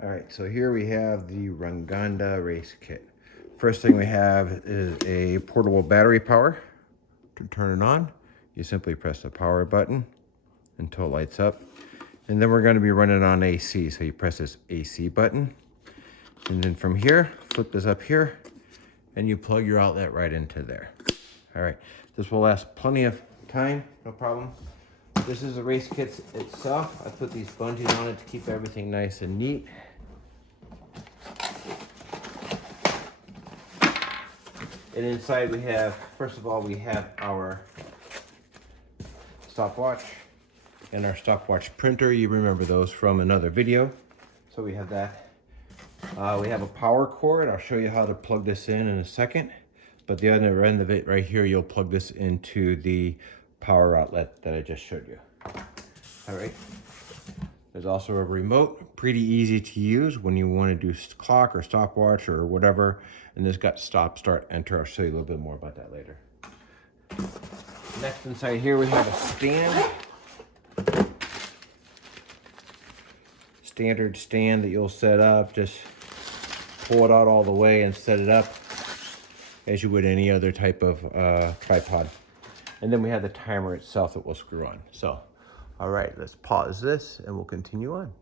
All right, so here we have the Ranganda race kit. First thing we have is a portable battery power. To turn it on, you simply press the power button until it lights up. And then we're going to be running on AC, so you press this AC button. And then from here, flip this up here, and you plug your outlet right into there. All right, this will last plenty of time, no problem. This is the race kit itself. I put these bungees on it to keep everything nice and neat. And inside we have, first of all, we have our stopwatch and our stopwatch printer. You remember those from another video. So we have that. We have a power cord. I'll show you how to plug this in a second. But the other end of it right here, you'll plug this into the power outlet that I just showed you. All right. There's also a remote, pretty easy to use when you want to do clock or stopwatch or whatever. And this got stop, start, enter. I'll show you a little bit more about that later. Next inside here we have a stand. Standard stand that you'll set up. Just pull it out all the way and set it up as you would any other type of tripod. And then we have the timer itself that will screw on. So, all right, let's pause this and we'll continue on.